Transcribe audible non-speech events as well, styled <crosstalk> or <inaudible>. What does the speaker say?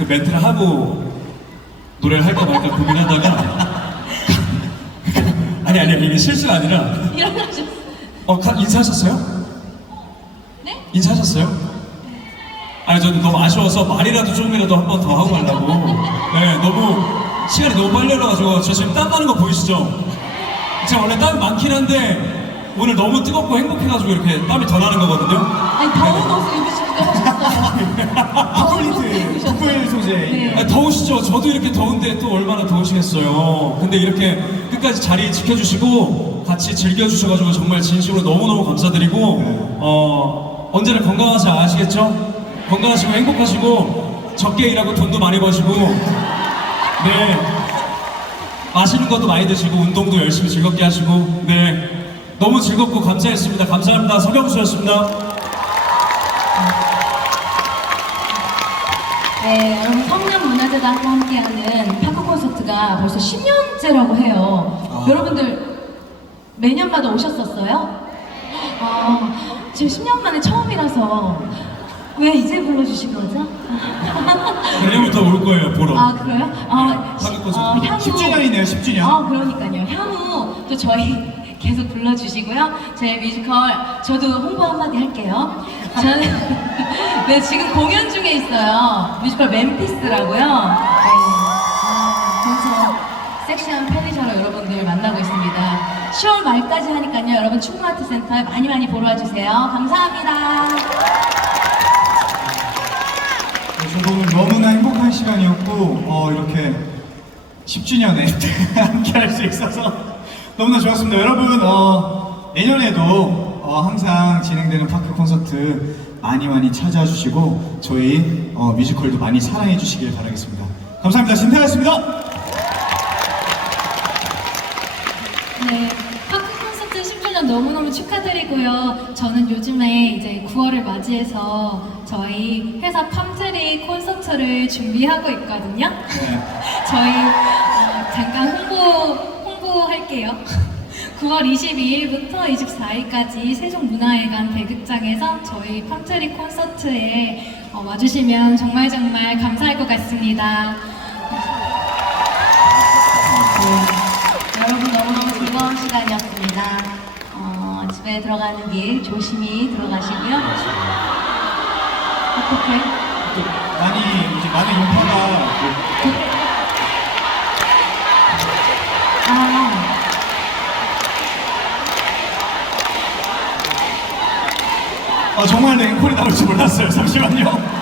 그 멘트를 하고 노래를 할까 말까 고민하다가 <laughs> 아니 아니 이게 실수가 아니라 일어나셨어요. 어 가- 인사하셨어요? 네? 인사하셨어요? 아니 저는 너무 아쉬워서 말이라도 조금이라도 한 번 더 하고 가려고 네 너무 시간이 너무 빨리 흘러가지고 저 지금 땀 나는 거 보이시죠? 제가 원래 땀이 많긴 한데 오늘 너무 뜨겁고 행복해가지고 이렇게 땀이 더 나는 거거든요 아니 더운 옷을 입으시니까 하셨어요. <laughs> 더운 옷을 소재. 네. 아니, 더우시죠? 저도 이렇게 더운데 또 얼마나 더우시겠어요. 근데 이렇게 끝까지 자리 지켜주시고 같이 즐겨주셔가지고 정말 진심으로 너무너무 감사드리고 어, 언제나 건강하시 아시겠죠? 건강하시고 행복하시고 적게 일하고 돈도 많이 버시고 네 맛있는 것도 많이 드시고 운동도 열심히 즐겁게 하시고 네 너무 즐겁고 감사했습니다. 감사합니다. 서경수였습니다. 네, 여러분 성남문화재단과 함께하는 파크 콘서트가 벌써 10년째라고 해요. 아. 여러분들 매년마다 오셨었어요? 아, 지금 10년 만에 처음이라서 왜 이제 불러주신 거죠? 내년부터 올 거예요 보러. 아 그래요? 아, 시- 콘서트. 어, 향후 10주년이네요, 10주년. 아 그러니까요. 향후 또 저희 <laughs> 계속 불러주시고요. 저희 뮤지컬 저도 홍보 한마디 할게요. 저는 <laughs> 네 지금 공연 중에 있어요. 뮤지컬 맨피스라고요. 네. 아, 섹시한 편의셔로 여러분들 만나고 있습니다. 10월 말까지 하니까요. 여러분 충무아트센터에 많이 많이 보러 와주세요. 감사합니다. 시간이었고 어, 이렇게 10주년에 <laughs> 함께 할 수 있어서 너무나 좋았습니다. 여러분 어, 내년에도 어, 항상 진행되는 파크 콘서트 많이 많이 찾아와 주시고 저희 어, 뮤지컬도 많이 사랑해 주시길 바라겠습니다. 감사합니다. 신태였습니다. 너무너무 축하드리고요. 저는 요즘에 이제 9월을 맞이해서 저희 회사 팜트리 콘서트를 준비하고 있거든요. 네. 저희 어, 잠깐 홍보 홍보할게요. <laughs> 9월 22일부터 24일까지 세종문화회관 대극장에서 저희 팜트리 콘서트에 어, 와주시면 정말 정말 감사할 것 같습니다. 집에 들어가는 길 조심히 들어가시고요. 어떻게? 많이 이제 많은 인파가 아, 어, 정말 내 앵콜이 나올 줄 몰랐어요. 잠시만요.